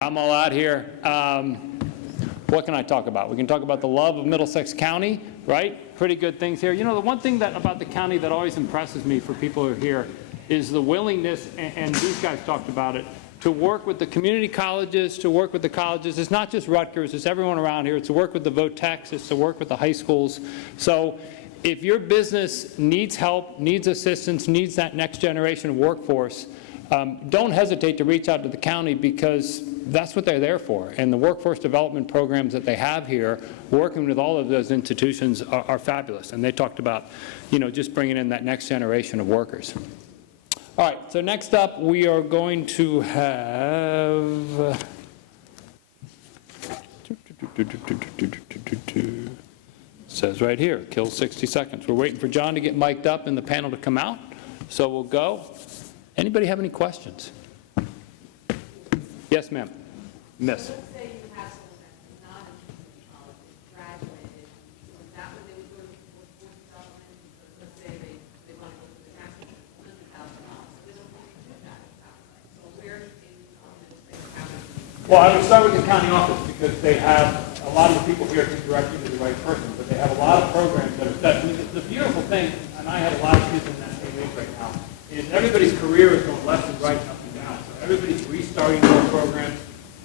I'm all out here. What can I talk about? We can talk about the love of Middlesex County, right? Pretty good things here. You know, the one thing about the county that always impresses me for people who are here is the willingness, and these guys talked about it, to work with the community colleges, to work with the colleges. It's not just Rutgers, it's everyone around here. It's to work with the VOTECs, it's to work with the high schools. So if your business needs help, needs assistance, needs that next generation of workforce, don't hesitate to reach out to the county, because that's what they're there for. And the workforce development programs that they have here, working with all of those institutions, are fabulous. And they talked about, you know, just bringing in that next generation of workers. All right, so next up we are going to have says right here, kill 60 seconds. We're waiting for John to get mic'd up and the panel to come out, so we'll go. Anybody have any questions? Yes, ma'am. Miss. Let's say you have someone that's not in community college, graduated, so that would they would go to workforce development, because let's say they want to go to the tax $100,000. They don't want to do that, it sounds like. So where should they come and say, Well, I would start with the county office, because they have a lot of the people here to direct you to the right person, but they have a lot of programs that are set. The beautiful thing, and I have a lot of kids in that same age right now, is everybody's career is going left and right and up and down. So everybody's restarting their programs.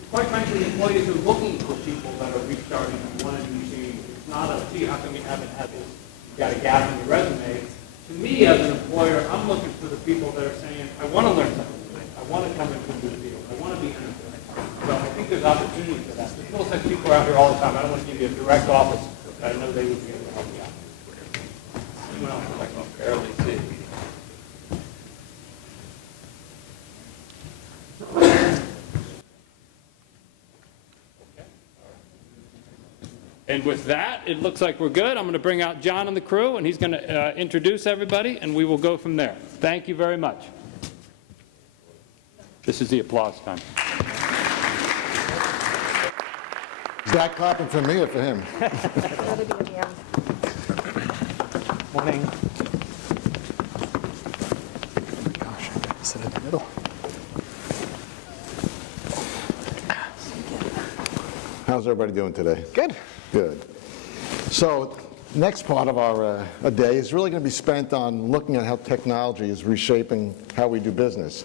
Quite frankly, employees are looking for people that are restarting and want to do change. It's not a, gee, how come you haven't had this? You've got a gap in your resume. To me, as an employer, I'm looking for the people that are saying, I want to learn something tonight. I want to come into the field. I want to be interested. So I think there's opportunity for that. The Middlesex people are out here all the time. I don't want to give you a direct office, but I know they would be able to help you out. Anyone else would like to barely see? And with that, it looks like we're good. I'm going to bring out John and the crew, and he's going to introduce everybody, and we will go from there. Thank you very much. This is the applause time. Is that clapping for me or for him? Morning. Gosh, I gotta sit in the middle. How's everybody doing today? Good. Good. So next part of our day is really going to be spent on looking at how technology is reshaping how we do business.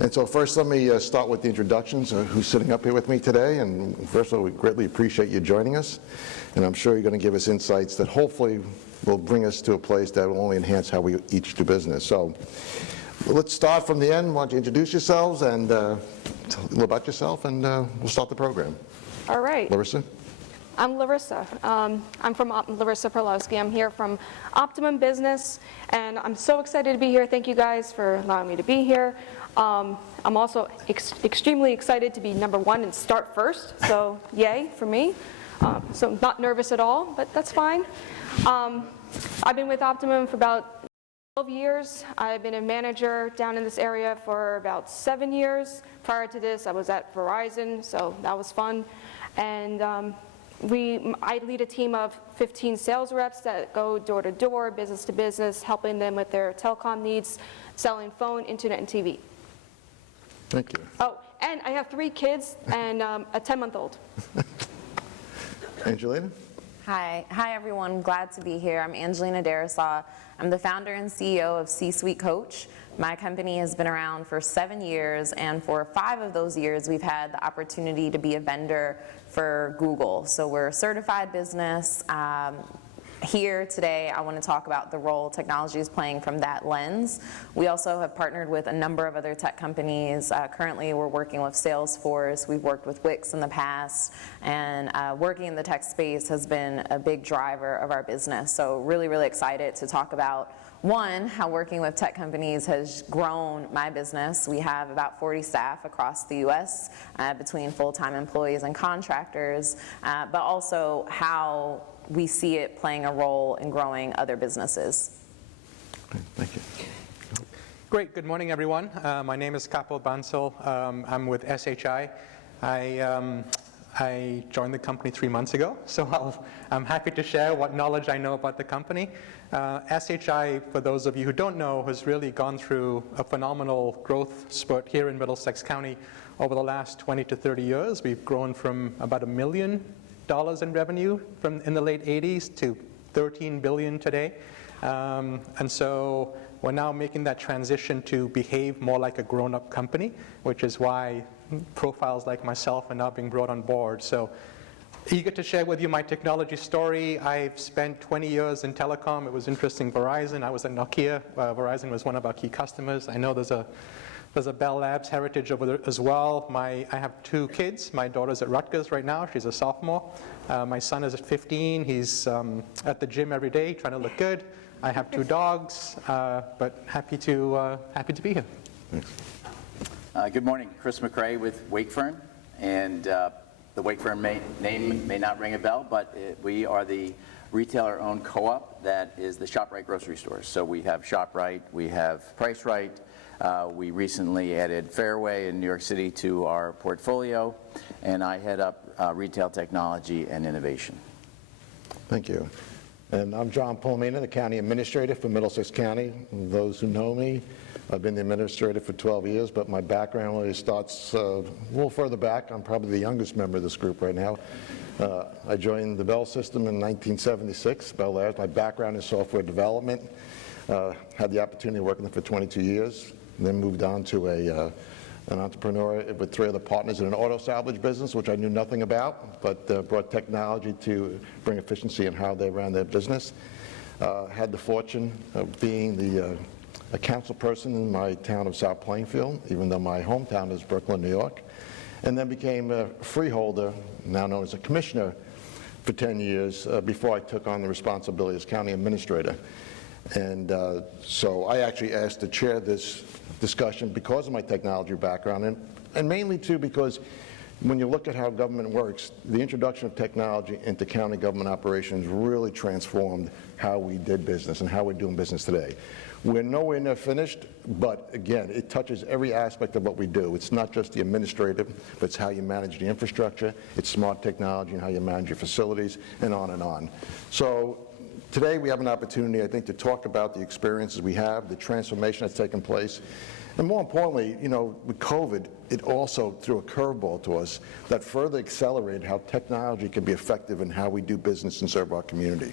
And so first, let me start with the introductions of who's sitting up here with me today. And first of all, we greatly appreciate you joining us. And I'm sure you're going to give us insights that hopefully will bring us to a place that will only enhance how we each do business. So let's start from the end. Why don't you introduce yourselves and tell a little about yourself, and we'll start the program. All right. Larissa? I'm Larissa. I'm from Larissa Perlowski. I'm here from Optimum Business, and I'm so excited to be here. Thank you guys for allowing me to be here. I'm also extremely excited to be #1 and start first, so yay for me. So I'm not nervous at all, but that's fine. I've been with Optimum for about 12 years. I've been a manager down in this area for about 7 years. Prior to this, I was at Verizon, so that was fun. And I lead a team of 15 sales reps that go door to door, business to business, helping them with their telecom needs, selling phone, internet, and TV. Thank you. Oh, and I have 3 kids and a 10-month-old. Angelina? Hi everyone, glad to be here. I'm Angelina Darisaw. I'm the founder and CEO of C-Suite Coach. My company has been around for 7 years, and for 5 of those years we've had the opportunity to be a vendor for Google. So we're a certified business. Here today I want to talk about the role technology is playing from that lens. We also have partnered with a number of other tech companies. Currently we're working with Salesforce, we've worked with Wix in the past, and working in the tech space has been a big driver of our business. So really, really excited to talk about, one, how working with tech companies has grown my business. We have about 40 staff across the U.S. Between full-time employees and contractors, but also how we see it playing a role in growing other businesses. Okay, thank you. Great. Good morning, everyone. My name is Kapil Bansal. I'm with SHI. I I joined the company 3 months ago, so I'm happy to share what knowledge I know about the company. SHI, for those of you who don't know, has really gone through a phenomenal growth spurt here in Middlesex County over the last 20 to 30 years. We've grown from about $1 million in revenue in the late 80s to $13 billion today. And so we're now making that transition to behave more like a grown-up company, which is why profiles like myself are now being brought on board. So eager to share with you my technology story. I've spent 20 years in telecom. It was interesting, Verizon. I was at Nokia. Verizon was one of our key customers. I know there's a Bell Labs heritage over there as well. I have 2 kids. My daughter's at Rutgers right now. She's a sophomore. My son is at 15. He's at the gym every day trying to look good. I have 2 dogs, but happy to be here. Good morning, Chris McRae with Wakefern, and the Wakefern name may not ring a bell, but we are the retailer-owned co-op that is the ShopRite grocery stores. So we have ShopRite, we have Price Right, we recently added Fairway in New York City to our portfolio, and I head up retail technology and innovation. Thank you. And I'm John Palomino, the County Administrator for Middlesex County. Those who know me, I've been the administrator for 12 years, but my background really starts a little further back. I'm probably the youngest member of this group right now. I joined the Bell system in 1976, Bell Labs. My background is software development. Had the opportunity to work with them for 22 years, and then moved on to an entrepreneur with 3 other partners in an auto salvage business, which I knew nothing about, but brought technology to bring efficiency in how they ran their business. Had the fortune of being a council person in my town of South Plainfield, even though my hometown is Brooklyn, New York, and then became a freeholder, now known as a commissioner, for 10 years before I took on the responsibility as county administrator. And so I actually asked to chair this discussion because of my technology background, and mainly too because when you look at how government works, the introduction of technology into county government operations really transformed how we did business and how we're doing business today. We're nowhere near finished, but again, it touches every aspect of what we do. It's not just the administrative, but it's how you manage the infrastructure, it's smart technology and how you manage your facilities, and on and on. So today we have an opportunity, I think, to talk about the experiences we have, the transformation that's taken place, and more importantly, you know, with COVID, it also threw a curveball to us that further accelerated how technology can be effective in how we do business and serve our community.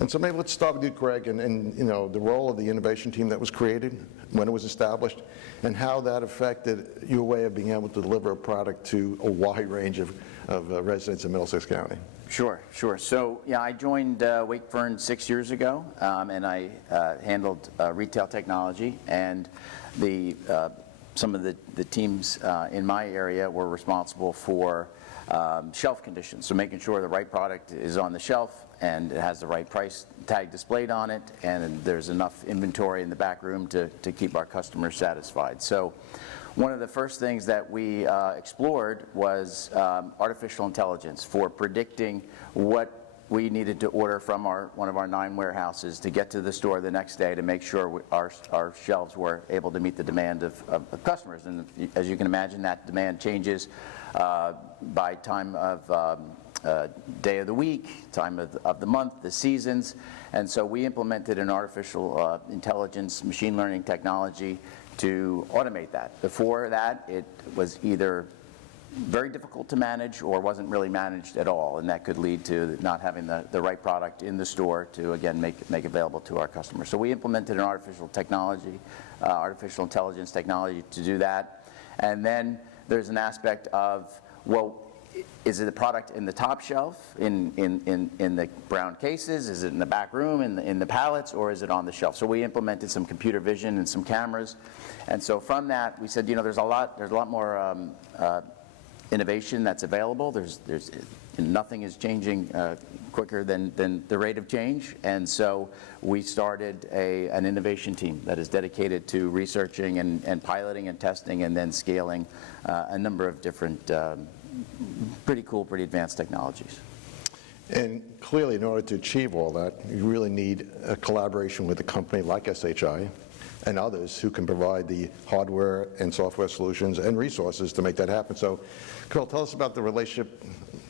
And so maybe let's start with you, Craig, and you know, the role of the innovation team that was created, when it was established, and how that affected your way of being able to deliver a product to a wide range of residents in Middlesex County. Sure. So, yeah, I joined Wakefern 6 years ago, and I handled retail technology, and some of the teams in my area were responsible for shelf conditions, so making sure the right product is on the shelf and it has the right price tag displayed on it, and there's enough inventory in the back room to keep our customers satisfied. So one of the first things that we explored was artificial intelligence for predicting what we needed to order from one of our 9 warehouses to get to the store the next day to make sure our shelves were able to meet the demand of customers. And as you can imagine, that demand changes by time of day of the week, time of the month, the seasons. And so we implemented an artificial intelligence, machine learning technology to automate that. Before that, it was either very difficult to manage or wasn't really managed at all, and that could lead to not having the right product in the store to, again, make available to our customers. So we implemented an artificial intelligence technology to do that. And then there's an aspect of, well, is it a product in the top shelf, in the brown cases? Is it in the back room, in the pallets, or is it on the shelf? So we implemented some computer vision and some cameras. And so from that, we said, you know, there's a lot more innovation that's available. Nothing is changing quicker than the rate of change. And so we started an innovation team that is dedicated to researching and piloting and testing and then scaling a number of different pretty cool, pretty advanced technologies. And clearly, in order to achieve all that, you really need a collaboration with a company like SHI and others who can provide the hardware and software solutions and resources to make that happen. So, Carol, tell us about the relationship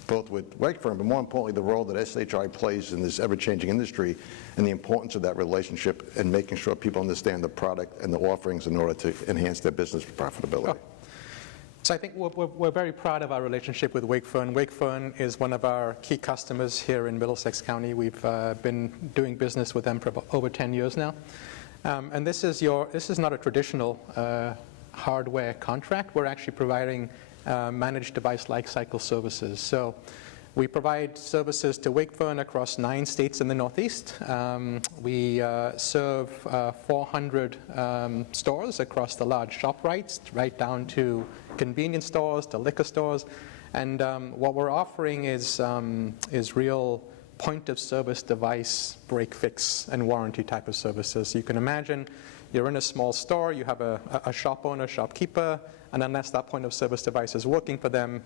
both with Wakefern, but more importantly, the role that SHI plays in this ever-changing industry and the importance of that relationship and making sure people understand the product and the offerings in order to enhance their business profitability. So I think we're very proud of our relationship with Wakefern. Wakefern is one of our key customers here in Middlesex County. We've been doing business with them for over 10 years now. And this is not a traditional hardware contract. We're actually providing managed device lifecycle services. So we provide services to Wakefern across 9 states in the Northeast. We serve 400 stores across the large ShopRites, right down to convenience stores, to liquor stores. And what we're offering is real point-of-service device break, fix, and warranty type of services. So you can imagine you're in a small store, you have a shop owner, shopkeeper, and unless that point-of-service device is working for them,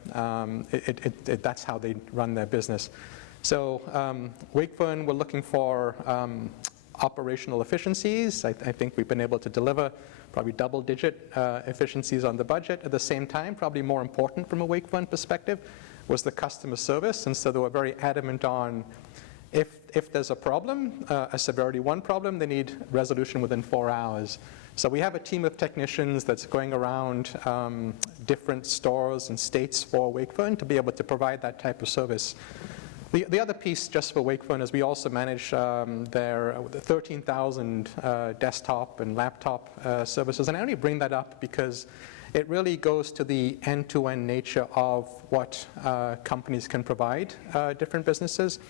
that's how they run their business. So Wakefern, we're looking for operational efficiencies. I think we've been able to deliver probably double-digit efficiencies on the budget. At the same time, probably more important from a Wakefern perspective, was the customer service. And so they were very adamant on if there's a problem, a severity 1 problem, they need resolution within 4 hours. So we have a team of technicians that's going around different stores and states for Wakefern to be able to provide that type of service. The other piece just for Wakefern is we also manage their 13,000 desktop and laptop services. And I only bring that up because it really goes to the end-to-end nature of what companies can provide different businesses.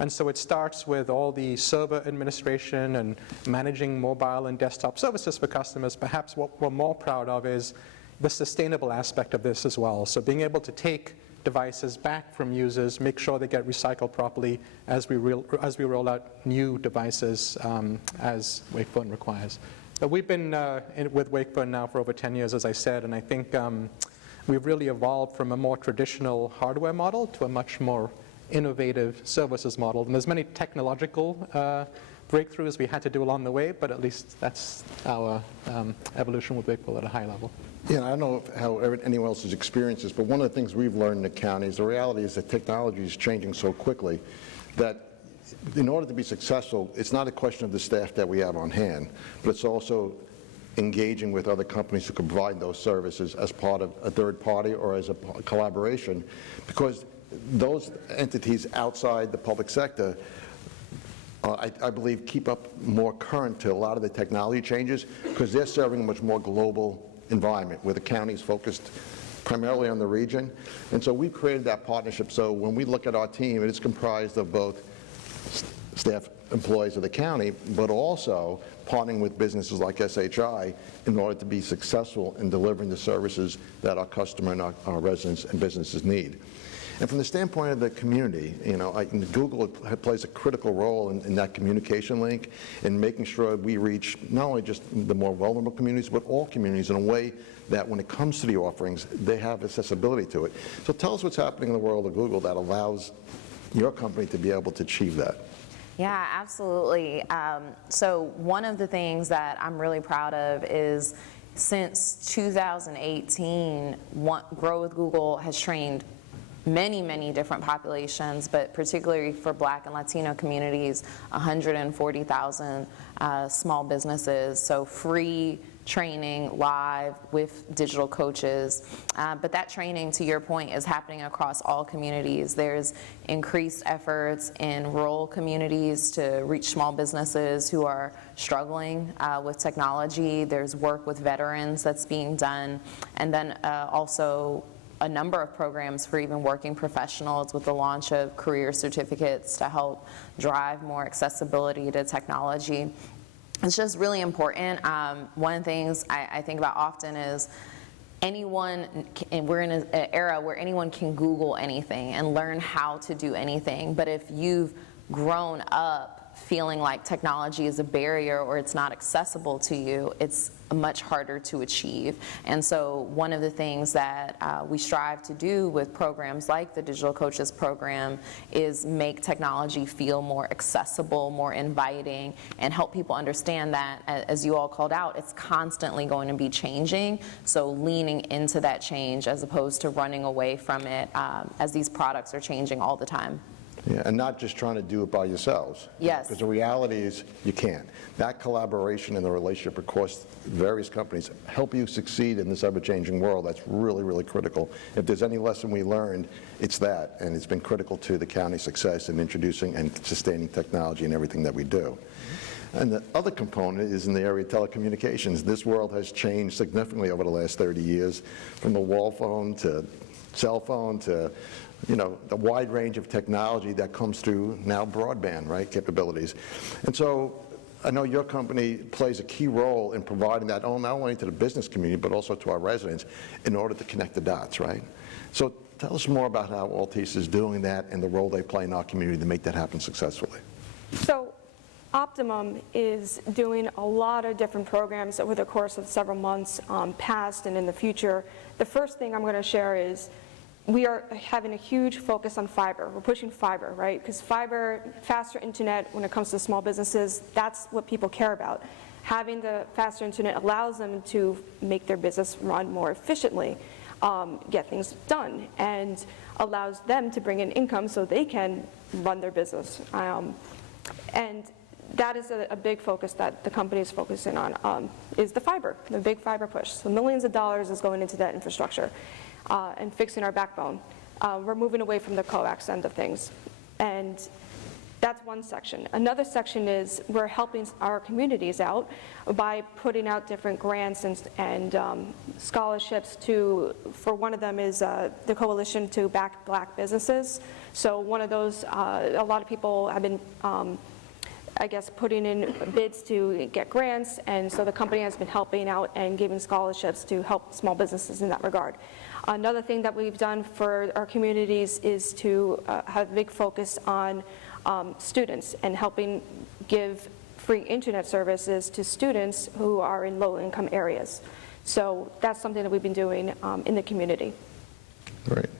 And so it starts with all the server administration and managing mobile and desktop services for customers. Perhaps what we're more proud of is the sustainable aspect of this as well. So being able to take devices back from users, make sure they get recycled properly as we roll out new devices as Wakefern requires. But we've been with Wakefern now for over 10 years, as I said, and I think we've really evolved from a more traditional hardware model to a much more innovative services model. And there's many technological breakthroughs we had to do along the way, but at least that's our evolution with Wakefern at a high level. Yeah, I don't know how anyone else has experienced this, but one of the things we've learned in the county is the reality is that technology is changing so quickly that in order to be successful, it's not a question of the staff that we have on hand, but it's also engaging with other companies who can provide those services as part of a third party or as a collaboration, because those entities outside the public sector I believe keep up more current to a lot of the technology changes because they're serving a much more global environment where the county is focused primarily on the region. And so we've created that partnership. So when we look at our team, it is comprised of both staff employees of the county, but also partnering with businesses like SHI in order to be successful in delivering the services that our customer and our residents and businesses need. And from the standpoint of the community, Google plays a critical role in that communication link in making sure we reach not only just the more vulnerable communities, but all communities in a way that when it comes to the offerings, they have accessibility to it. So tell us what's happening in the world of Google that allows your company to be able to achieve that. Yeah, absolutely. So one of the things that I'm really proud of is since 2018, Grow with Google has trained many different populations, but particularly for Black and Latino communities, 140,000 small businesses, so free training live with digital coaches. But that training, to your point, is happening across all communities. There's increased efforts in rural communities to reach small businesses who are struggling with technology. There's work with veterans that's being done. And then also a number of programs for even working professionals with the launch of career certificates to help drive more accessibility to technology. It's just really important. One of the things I think about often is we're in an era where anyone can Google anything and learn how to do anything. But if you've grown up feeling like technology is a barrier or it's not accessible to you, it's much harder to achieve. And so one of the things that we strive to do with programs like the Digital Coaches Program is make technology feel more accessible, more inviting, and help people understand that, as you all called out, it's constantly going to be changing. So leaning into that change as opposed to running away from it, as these products are changing all the time. Yeah, and not just trying to do it by yourselves. Yes. Because the reality is you can't. That collaboration and the relationship across various companies help you succeed in this ever-changing world. That's really, really critical. If there's any lesson we learned, it's that, and it's been critical to the county's success in introducing and sustaining technology in everything that we do. And the other component is in the area of telecommunications. This world has changed significantly over the last 30 years, from the wall phone to cell phone to the wide range of technology that comes through now broadband, right, capabilities. And so I know your company plays a key role in providing that, not only to the business community, but also to our residents in order to connect the dots, right? So tell us more about how Altice is doing that and the role they play in our community to make that happen successfully. So Optimum is doing a lot of different programs over the course of several months, past and in the future. The first thing I'm going to share is we are having a huge focus on fiber. We're pushing fiber, right? Because fiber, faster internet when it comes to small businesses, that's what people care about. Having the faster internet allows them to make their business run more efficiently, get things done, and allows them to bring in income so they can run their business. And that is a big focus that the company is focusing on, is the fiber, the big fiber push. So millions of dollars is going into that infrastructure. And fixing our backbone. We're moving away from the coax end of things. And that's one section. Another section is we're helping our communities out by putting out different grants and scholarships for one of them is the Coalition to Back Black Businesses. So one of those, a lot of people have been putting in bids to get grants, and so the company has been helping out and giving scholarships to help small businesses in that regard. Another thing that we've done for our communities is to have a big focus on students and helping give free internet services to students who are in low-income areas. So that's something that we've been doing in the community. Great.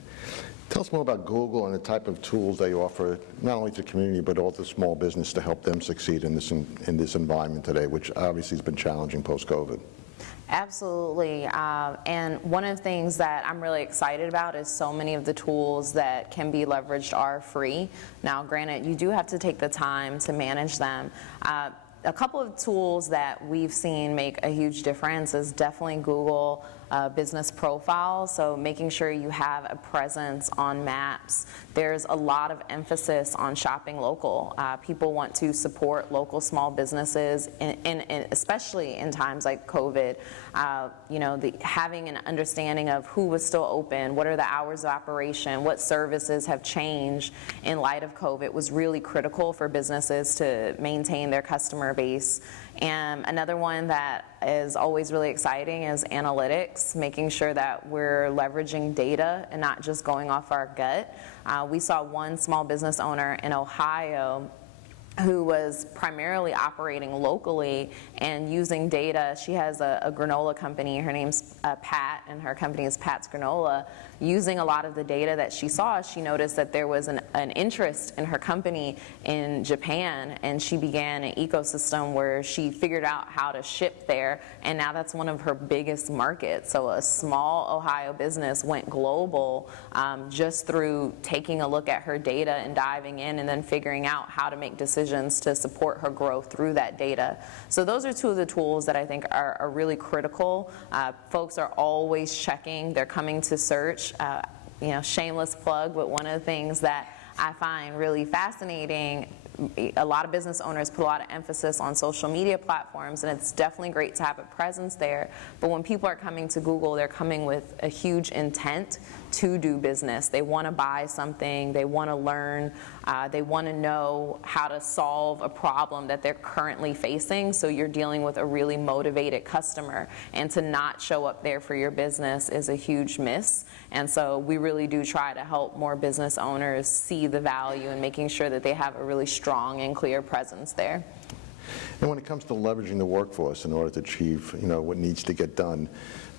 Tell us more about Google and the type of tools they offer, not only to the community, but also small business to help them succeed in this environment today, which obviously has been challenging post-COVID. Absolutely, and one of the things that I'm really excited about is so many of the tools that can be leveraged are free. Now, granted, you do have to take the time to manage them. A couple of tools that we've seen make a huge difference is definitely Google business profile, so making sure you have a presence on maps. There's a lot of emphasis on shopping local. People want to support local small businesses, especially in times like COVID. Having an understanding of who was still open, what are the hours of operation, what services have changed in light of COVID was really critical for businesses to maintain their customer base. And another one that is always really exciting is analytics, making sure that we're leveraging data and not just going off our gut. We saw one small business owner in Ohio who was primarily operating locally and using data. She has a granola company. Her name's Pat, and her company is Pat's Granola. Using a lot of the data that she saw, she noticed that there was an interest in her company in Japan, and she began an ecosystem where she figured out how to ship there, and now that's one of her biggest markets. So a small Ohio business went global just through taking a look at her data and diving in and then figuring out how to make decisions to support her growth through that data. So those are two of the tools that I think are really critical. Folks are always checking. They're coming to search. Shameless plug, but one of the things that I find really fascinating, a lot of business owners put a lot of emphasis on social media platforms, and it's definitely great to have a presence there. But when people are coming to Google, they're coming with a huge intent to do business. They want to buy something, they want to learn, they want to know how to solve a problem that they're currently facing, so you're dealing with a really motivated customer. And to not show up there for your business is a huge miss. And so we really do try to help more business owners see the value in making sure that they have a really strong strong and clear presence there. And when it comes to leveraging the workforce in order to achieve, what needs to get done,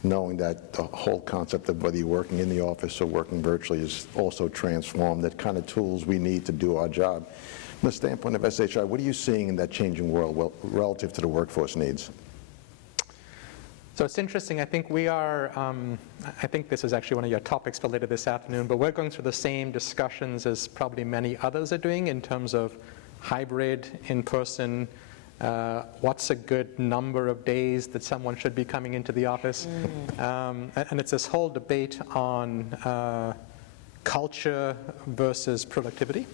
knowing that the whole concept of whether you're working in the office or working virtually is also transformed, that kind of tools we need to do our job. From the standpoint of SHI, what are you seeing in that changing world relative to the workforce needs? So it's interesting, I think we are, I think this is actually one of your topics for later this afternoon, but we're going through the same discussions as probably many others are doing in terms of hybrid, in-person, what's a good number of days that someone should be coming into the office. And it's this whole debate on culture versus productivity.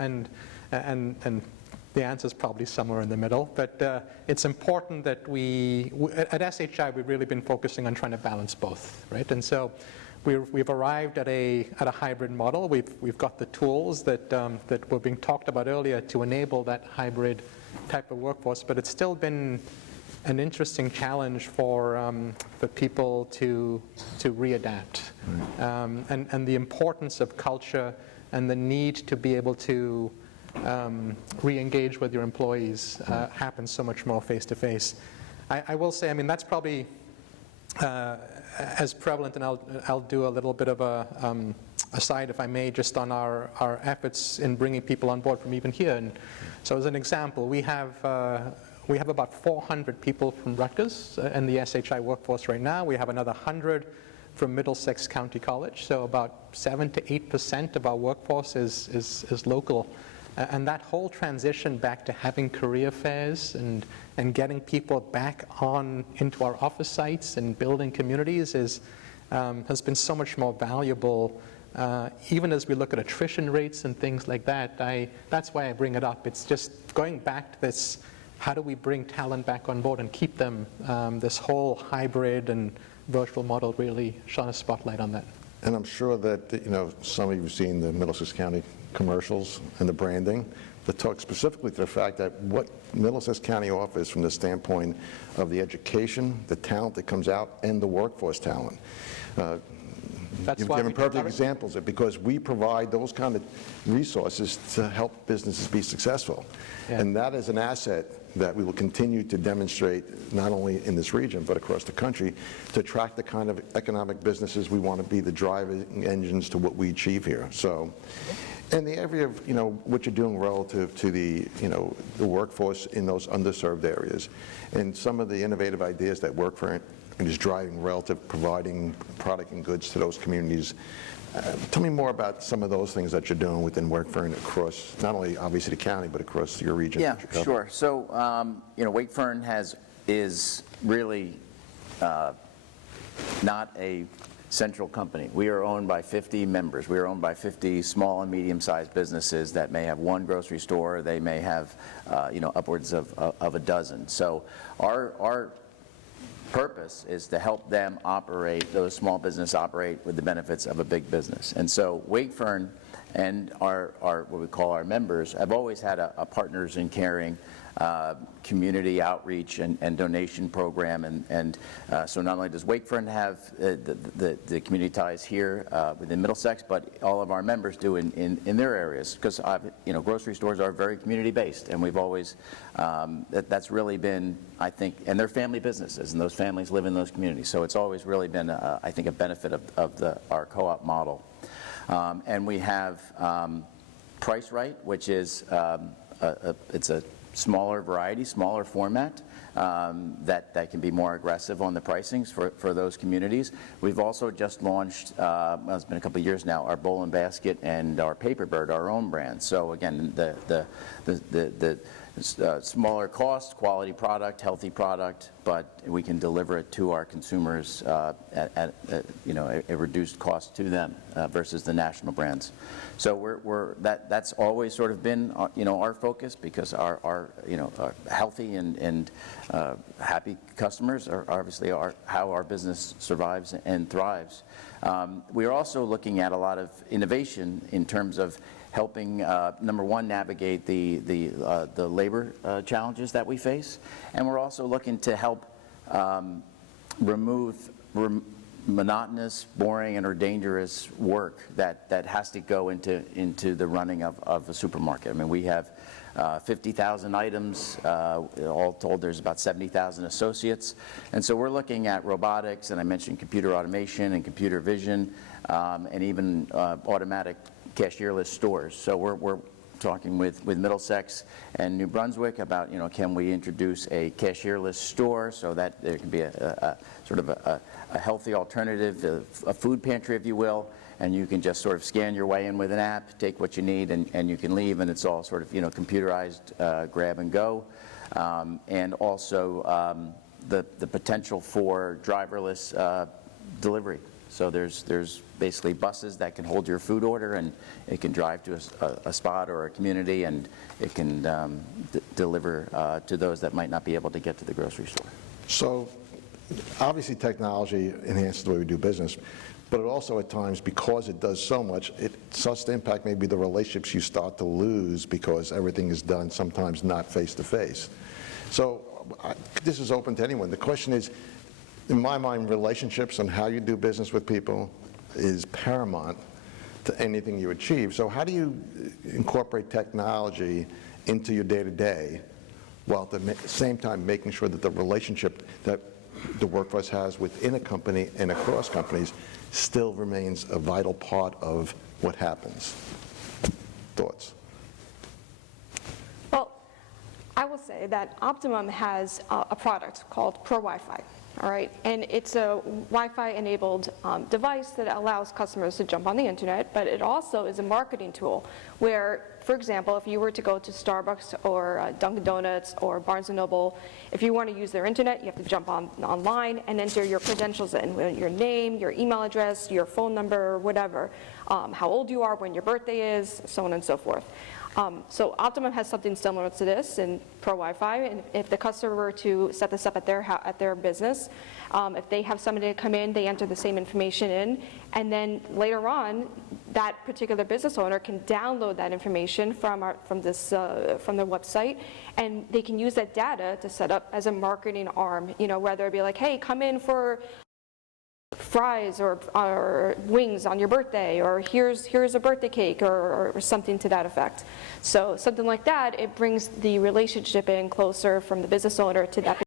And the answer is probably somewhere in the middle. But it's important that at SHI, we've really been focusing on trying to balance both, right? And so we've arrived at a hybrid model. We've got the tools that were being talked about earlier to enable that hybrid type of workforce, but it's still been an interesting challenge for people to readapt. And the importance of culture and the need to be able to re-engage with your employees happens so much more face-to-face. I will say, that's probably as prevalent, and I'll do a little bit of a aside, if I may, just on our efforts in bringing people on board from even here. And so as an example, we have about 400 people from Rutgers in the SHI workforce right now. We have another 100 from Middlesex County College, so about 7 to 8% of our workforce is local. And that whole transition back to having career fairs and getting people back on into our office sites and building communities has been so much more valuable. Even as we look at attrition rates and things like that, that's why I bring it up. It's just going back to this, how do we bring talent back on board and keep them? This whole hybrid and virtual model really shone a spotlight on that. And I'm sure that, some of you have seen the Middlesex County commercials and the branding that talk specifically to the fact that what Middlesex County offers from the standpoint of the education, the talent that comes out, and the workforce talent. You've given perfect examples of it, because we provide those kind of resources to help businesses be successful. Yeah. And that is an asset that we will continue to demonstrate not only in this region but across the country to attract the kind of economic businesses we want to be the driving engines to what we achieve here. So, in the area of what you're doing relative to the the workforce in those underserved areas, and some of the innovative ideas that work for it and is driving relative providing product and goods to those communities. Tell me more about some of those things that you're doing within Wakefern across not only obviously the county but across your region. Yeah, sure. So Wakefern is really not a central company. We are owned by 50 members. We are owned by 50 small and medium-sized businesses that may have one grocery store. They may have upwards of a dozen. So our purpose is to help them operate, those small businesses operate with the benefits of a big business. And so Wakefern and our what we call our members have always had a Partners in Caring community outreach and donation program. And so not only does Wakefern have the community ties here within Middlesex, but all of our members do in their areas, because grocery stores are very community-based, and we've always, that's really been, I think, and they're family businesses, and those families live in those communities. So it's always really been, I think, a benefit of our co-op model. And we have Price Right, which is it's a smaller variety, smaller format that can be more aggressive on the pricings for those communities. We've also just launched, it's been a couple of years now, our Bowl and Basket and our Paperbird, our own brand. So again, the smaller cost, quality product, healthy product, but we can deliver it to our consumers at a reduced cost to them versus the national brands. So that's always sort of been our focus, because our healthy and happy customers are obviously how our business survives and thrives. We are also looking at a lot of innovation in terms of helping, number one, navigate the labor challenges that we face, and we're also looking to help remove monotonous, boring, and or dangerous work that has to go into the running of a supermarket. I mean, we have 50,000 items. All told, there's about 70,000 associates. And so we're looking at robotics, and I mentioned computer automation and computer vision, and even automatic cashierless stores. So we're talking with Middlesex and New Brunswick about, can we introduce a cashierless store so that there can be a sort of a healthy alternative, a food pantry, if you will, and you can just sort of scan your way in with an app, take what you need, and you can leave, and it's all sort of, computerized grab and go. And also the potential for driverless delivery. So there's basically buses that can hold your food order, and it can drive to a spot or a community, and it can deliver to those that might not be able to get to the grocery store. So obviously technology enhances the way we do business, but it also at times, because it does so much, it starts to impact maybe the relationships you start to lose because everything is done sometimes not face-to-face. So this is open to anyone. The question is, in my mind, relationships and how you do business with people is paramount to anything you achieve. So how do you incorporate technology into your day-to-day while at the same time making sure that the relationship that the workforce has within a company and across companies still remains a vital part of what happens? Thoughts? Well, I will say that Optimum has a product called Pro Wi-Fi. All right, and it's a Wi-Fi enabled device that allows customers to jump on the internet, but it also is a marketing tool where, for example, if you were to go to Starbucks or Dunkin' Donuts or Barnes & Noble, if you want to use their internet, you have to jump online and enter your credentials in, your name, your email address, your phone number, whatever, how old you are, when your birthday is, so on and so forth. So Optimum has something similar to this in Pro Wi-Fi, and if the customer were to set this up at their business, if they have somebody come in, they enter the same information in, and then later on, that particular business owner can download that information from the website, and they can use that data to set up as a marketing arm. Whether it be like, hey, come in for fries or wings on your birthday, or here's a birthday cake, or something to that effect. So something like that, it brings the relationship in closer from the business owner to that